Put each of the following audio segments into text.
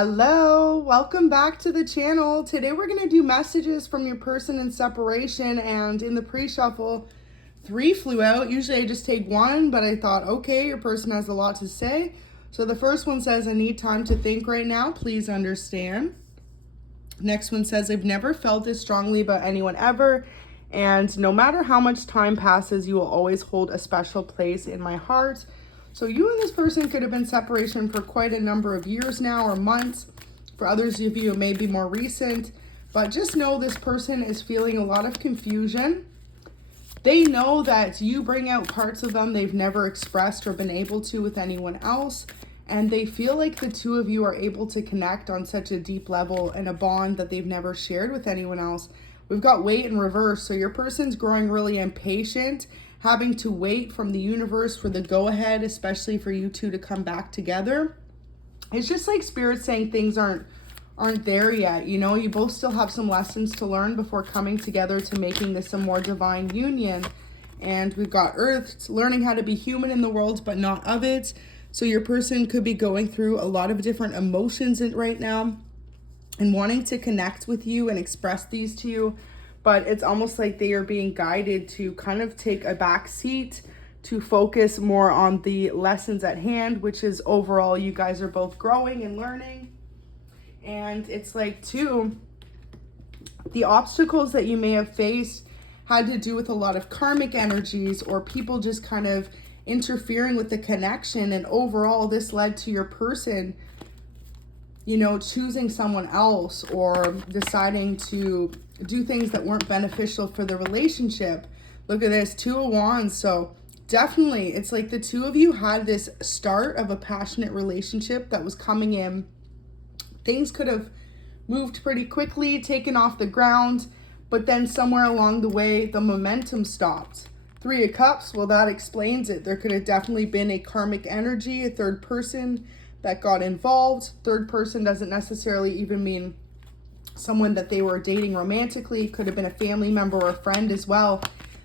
Hello, welcome back to the channel. Today we're going to do messages from your person in separation, and in the pre-shuffle, 3 flew out. Usually I just take 1, but I thought, okay, your person has a lot to say. So the first one says, I need time to think right now. Please understand. Next one says, I've never felt this strongly about anyone ever, and no matter how much time passes, you will always hold a special place in my heart. So you and this person could have been separation for quite a number of years now or months. For others of you, it may be more recent, but just know this person is feeling a lot of confusion. They know that you bring out parts of them they've never expressed or been able to with anyone else, and they feel like the two of you are able to connect on such a deep level and a bond that they've never shared with anyone else. We've got weight in reverse, so your person's growing really impatient, having to wait from the universe for the go-ahead, especially for you two to come back together. It's just like Spirit saying things aren't there yet. You know, you both still have some lessons to learn before coming together to making this a more divine union. And we've got Earth, learning how to be human in the world, but not of it. So your person could be going through a lot of different emotions right now and wanting to connect with you and express these to you. But it's almost like they are being guided to kind of take a back seat, to focus more on the lessons at hand, which is overall you guys are both growing and learning. And it's like too, the obstacles that you may have faced had to do with a lot of karmic energies or people just kind of interfering with the connection. And overall this led to your person, you know, choosing someone else or deciding to do things that weren't beneficial for the relationship. Look at this, 2 of Wands. So definitely it's like the two of you had this start of a passionate relationship that was coming in. Things could have moved pretty quickly, taken off the ground, but then somewhere along the way the momentum stopped. 3 of Cups, well, that explains it. There could have definitely been a karmic energy, a third person that got involved. Third person doesn't necessarily even mean someone that they were dating romantically. It could have been a family member or a friend as well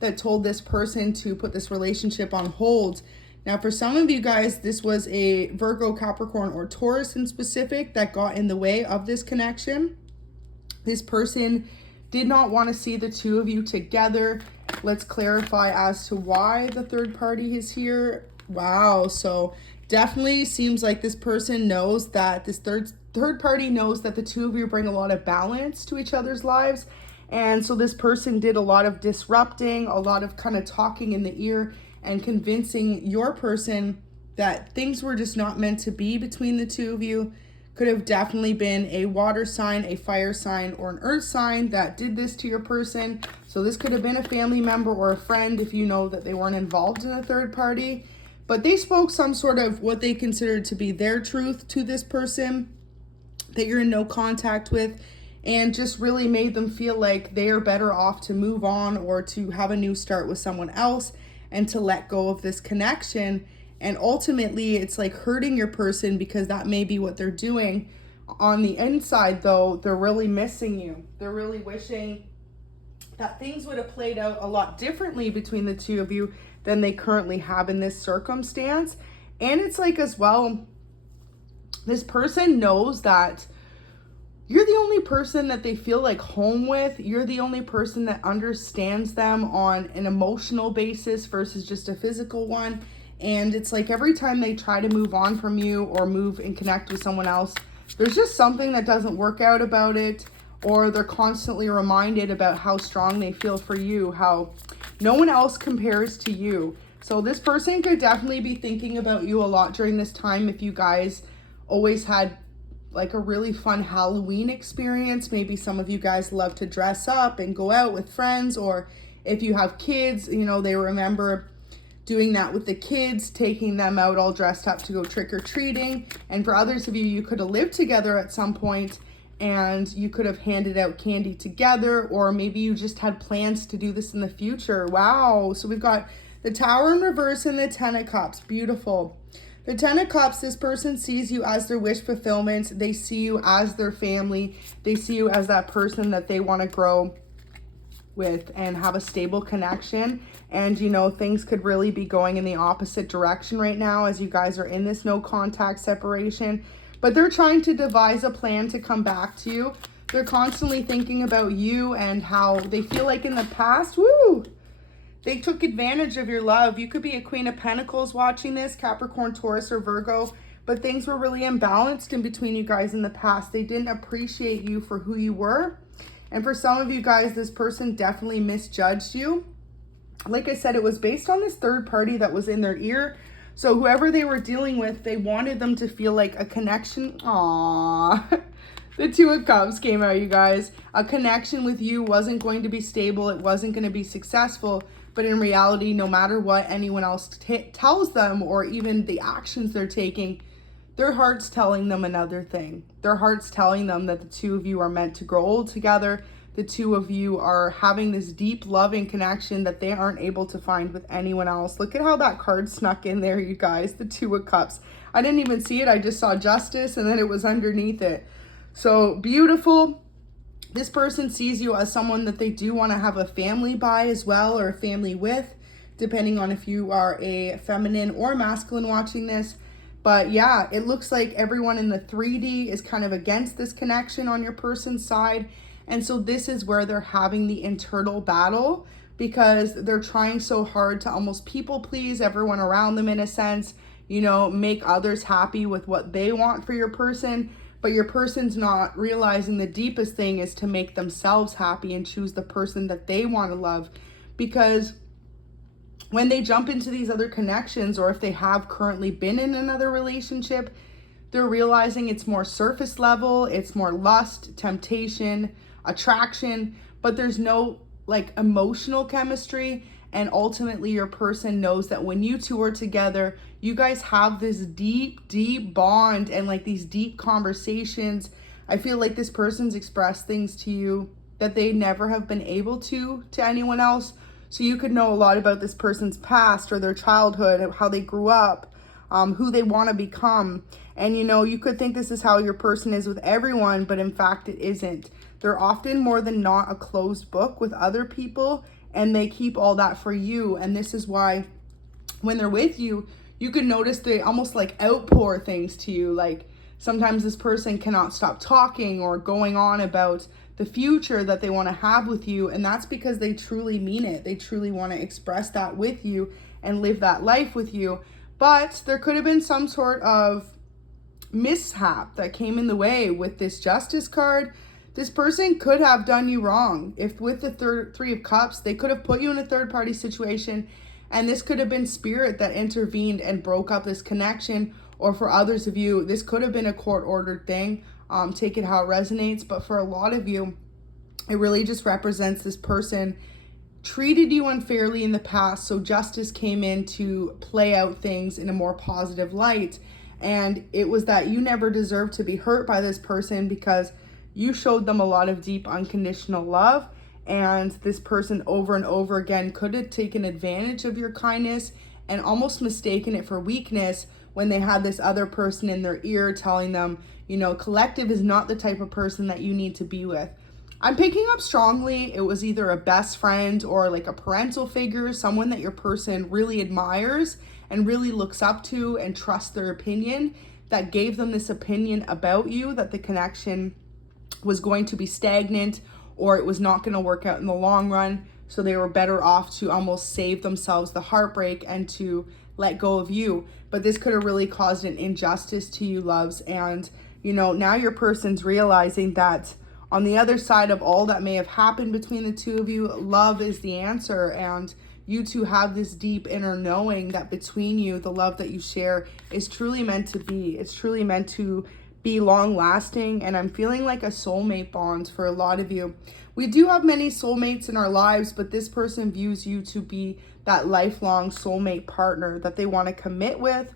that told this person to put this relationship on hold. Now, for some of you guys, this was a Virgo, Capricorn, or Taurus in specific that got in the way of this connection. This person did not want to see the two of you together. Let's clarify as to why the third party is here. Wow, so definitely seems like this person knows that this third party knows that the two of you bring a lot of balance to each other's lives. And so this person did a lot of disrupting, a lot of kind of talking in the ear and convincing your person that things were just not meant to be between the two of you. Could have definitely been a water sign, a fire sign, or an earth sign that did this to your person. So this could have been a family member or a friend if you know that they weren't involved in a third party. But they spoke some sort of what they considered to be their truth to this person that you're in no contact with, and just really made them feel like they are better off to move on or to have a new start with someone else and to let go of this connection. And ultimately it's like hurting your person because that may be what they're doing. On the inside though, they're really missing you. They're really wishing that things would have played out a lot differently between the two of you than they currently have in this circumstance. And it's like as well, this person knows that you're the only person that they feel like home with. You're the only person that understands them on an emotional basis versus just a physical one. And it's like every time they try to move on from you or move and connect with someone else, there's just something that doesn't work out about it, or they're constantly reminded about how strong they feel for you, how no one else compares to you. So this person could definitely be thinking about you a lot during this time. If you guys always had like a really fun Halloween experience, maybe some of you guys love to dress up and go out with friends, or if you have kids, you know, they remember doing that with the kids, taking them out all dressed up to go trick-or-treating. And for others of you, you could have lived together at some point and you could have handed out candy together, or maybe you just had plans to do this in the future. Wow. So we've got the Tower in reverse and the 10 of Cups. Beautiful. The 10 of Cups, this person sees you as their wish fulfillment. They see you as their family. They see you as that person that they want to grow with and have a stable connection. And you know, things could really be going in the opposite direction right now as you guys are in this no contact separation. but they're trying to devise a plan to come back to you. They're constantly thinking about you and how they feel like in the past, they took advantage of your love. You could be a Queen of Pentacles watching this, Capricorn, Taurus, or Virgo, but things were really imbalanced in between you guys in the past. They didn't appreciate you for who you were. And for some of you guys, this person definitely misjudged you. Like I said, it was based on this third party that was in their ear. So whoever they were dealing with, they wanted them to feel like a connection. Aww. The Two of Cups came out, you guys. A connection with you wasn't going to be stable. It wasn't going to be successful. But in reality, no matter what anyone else tells them, or even the actions they're taking, their heart's telling them another thing. Their heart's telling them that the two of you are meant to grow old together. The two of you are having this deep loving connection that they aren't able to find with anyone else. Look at how that card snuck in there, you guys. The Two of Cups. I didn't even see it. I just saw Justice, and then it was underneath it. So beautiful. This person sees you as someone that they do want to have a family by as well, or a family with, depending on if you are a feminine or masculine watching this. But yeah, it looks like everyone in the 3D is kind of against this connection on your person's side. And so this is where they're having the internal battle, because they're trying so hard to almost people please everyone around them in a sense, you know, make others happy with what they want for your person. But your person's not realizing the deepest thing is to make themselves happy and choose the person that they want to love. Because when they jump into these other connections, or if they have currently been in another relationship, they're realizing it's more surface level, it's more lust, temptation, attraction, but there's no like emotional chemistry. And ultimately your person knows that when you two are together, you guys have this deep, deep bond and like these deep conversations. I feel like this person's expressed things to you that they never have been able to anyone else. So you could know a lot about this person's past or their childhood, how they grew up, who they want to become. And you know, you could think this is how your person is with everyone, but in fact it isn't. They're often more than not a closed book with other people, and they keep all that for you. And this is why when they're with you, you can notice they almost like outpour things to you. Like sometimes this person cannot stop talking or going on about the future that they want to have with you. And that's because they truly mean it. They truly want to express that with you and live that life with you. But there could have been some sort of mishap that came in the way with this Justice card. This person could have done you wrong. If with the Three of Cups, they could have put you in a third party situation, and this could have been spirit that intervened and broke up this connection. Or for others of you, this could have been a court ordered thing. Take it how it resonates. But for a lot of you, it really just represents this person treated you unfairly in the past. So justice came in to play out things in a more positive light. And it was that you never deserved to be hurt by this person, because you showed them a lot of deep unconditional love. And this person over and over again could have taken advantage of your kindness and almost mistaken it for weakness when they had this other person in their ear telling them, you know, collective is not the type of person that you need to be with. I'm picking up strongly it was either a best friend or like a parental figure, someone that your person really admires and really looks up to and trusts their opinion, that gave them this opinion about you, that the connection was going to be stagnant or it was not going to work out in the long run. So they were better off to almost save themselves the heartbreak and to let go of you. But this could have really caused an injustice to you, loves. And, you know, now your person's realizing that on the other side of all that may have happened between the two of you, love is the answer. And you two have this deep inner knowing that between you, the love that you share is truly meant to be. It's truly meant to be long lasting. And I'm feeling like a soulmate bond for a lot of you. We do have many soulmates in our lives, but this person views you to be that lifelong soulmate partner that they want to commit with.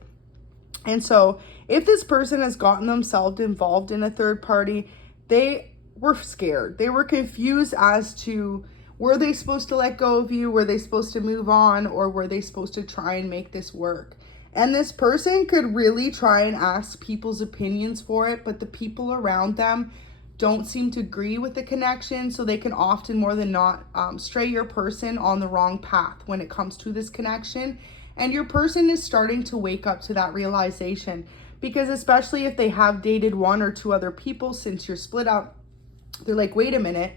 And so if this person has gotten themselves involved in a third party, they were scared. They were confused as to, were they supposed to let go of you? Were they supposed to move on? Or were they supposed to try and make this work? And this person could really try and ask people's opinions for it, but the people around them don't seem to agree with the connection. So they can often more than not stray your person on the wrong path when it comes to this connection. And your person is starting to wake up to that realization. Because especially if they have dated one or two other people since you're split up, they're like, wait a minute,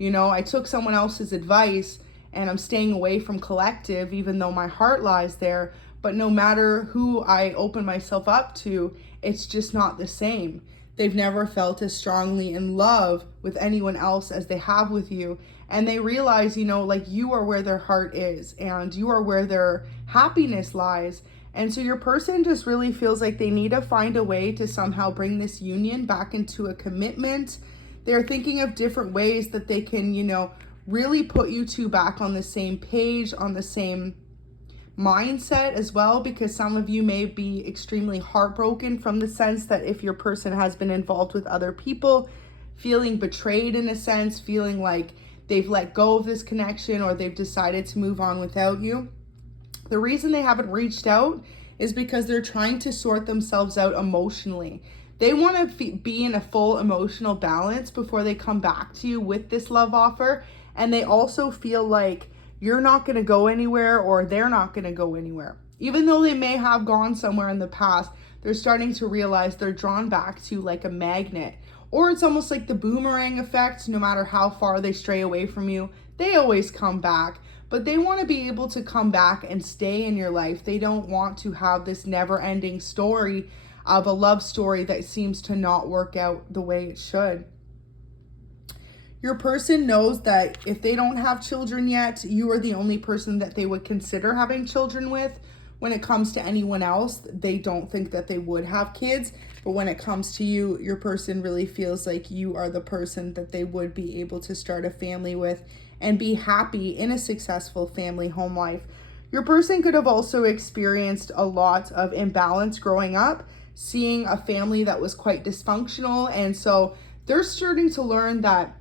I took someone else's advice and I'm staying away from collective, even though my heart lies there. But no matter who I open myself up to, it's just not the same. They've never felt as strongly in love with anyone else as they have with you. And they realize, like, you are where their heart is and you are where their happiness lies. And so your person just really feels like they need to find a way to somehow bring this union back into a commitment. They're thinking of different ways that they can, really put you two back on the same page, on the same mindset as well, because some of you may be extremely heartbroken from the sense that if your person has been involved with other people, feeling betrayed in a sense, feeling like they've let go of this connection or they've decided to move on without you. The reason they haven't reached out is because they're trying to sort themselves out emotionally. They want to be in a full emotional balance before they come back to you with this love offer. And they also feel like you're not going to go anywhere or they're not going to go anywhere. Even though they may have gone somewhere in the past, they're starting to realize they're drawn back to like a magnet. Or it's almost like the boomerang effect. No matter how far they stray away from you, they always come back. But they want to be able to come back and stay in your life. They don't want to have this never-ending story of a love story that seems to not work out the way it should. Your person knows that if they don't have children yet, you are the only person that they would consider having children with. When it comes to anyone else, they don't think that they would have kids. But when it comes to you, your person really feels like you are the person that they would be able to start a family with and be happy in a successful family home life. Your person could have also experienced a lot of imbalance growing up, seeing a family that was quite dysfunctional. And so they're starting to learn that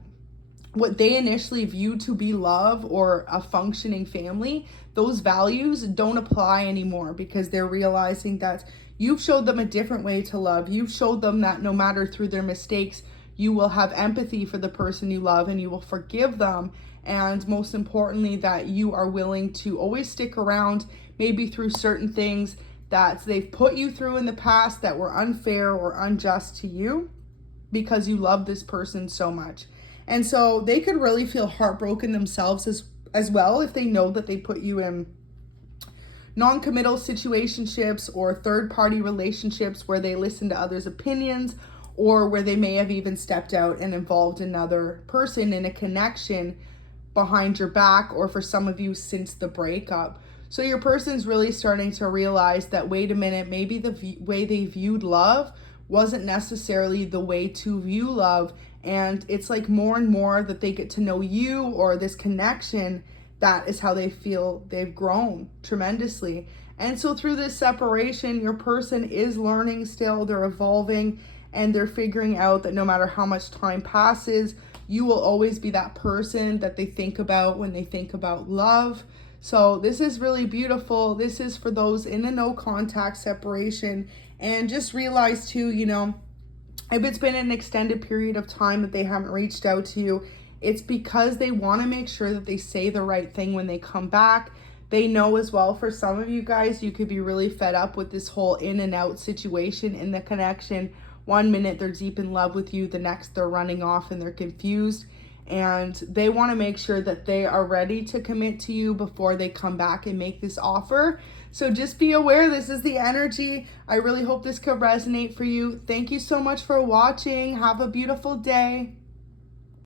what they initially viewed to be love or a functioning family, those values don't apply anymore because they're realizing that you've showed them a different way to love. You've showed them that no matter through their mistakes, you will have empathy for the person you love and you will forgive them. And most importantly, that you are willing to always stick around, maybe through certain things that they've put you through in the past that were unfair or unjust to you because you love this person so much. And so they could really feel heartbroken themselves as well if they know that they put you in non-committal situationships or third-party relationships where they listen to others' opinions or where they may have even stepped out and involved another person in a connection behind your back, or for some of you since the breakup. So your person's really starting to realize that, wait a minute, maybe the way they viewed love wasn't necessarily the way to view love. And it's like more and more that they get to know you or this connection, that is how they feel they've grown tremendously. And so through this separation, your person is learning still, they're evolving, and they're figuring out that no matter how much time passes, you will always be that person that they think about when they think about love. So this is really beautiful. This is for those in a no contact separation. And just realize too, if it's been an extended period of time that they haven't reached out to you, it's because they want to make sure that they say the right thing when they come back. They know as well, for some of you guys, you could be really fed up with this whole in and out situation in the connection. One minute they're deep in love with you, the next they're running off and they're confused. And they want to make sure that they are ready to commit to you before they come back and make this offer. So just be aware, this is the energy. I really hope this could resonate for you. Thank you so much for watching. Have a beautiful day.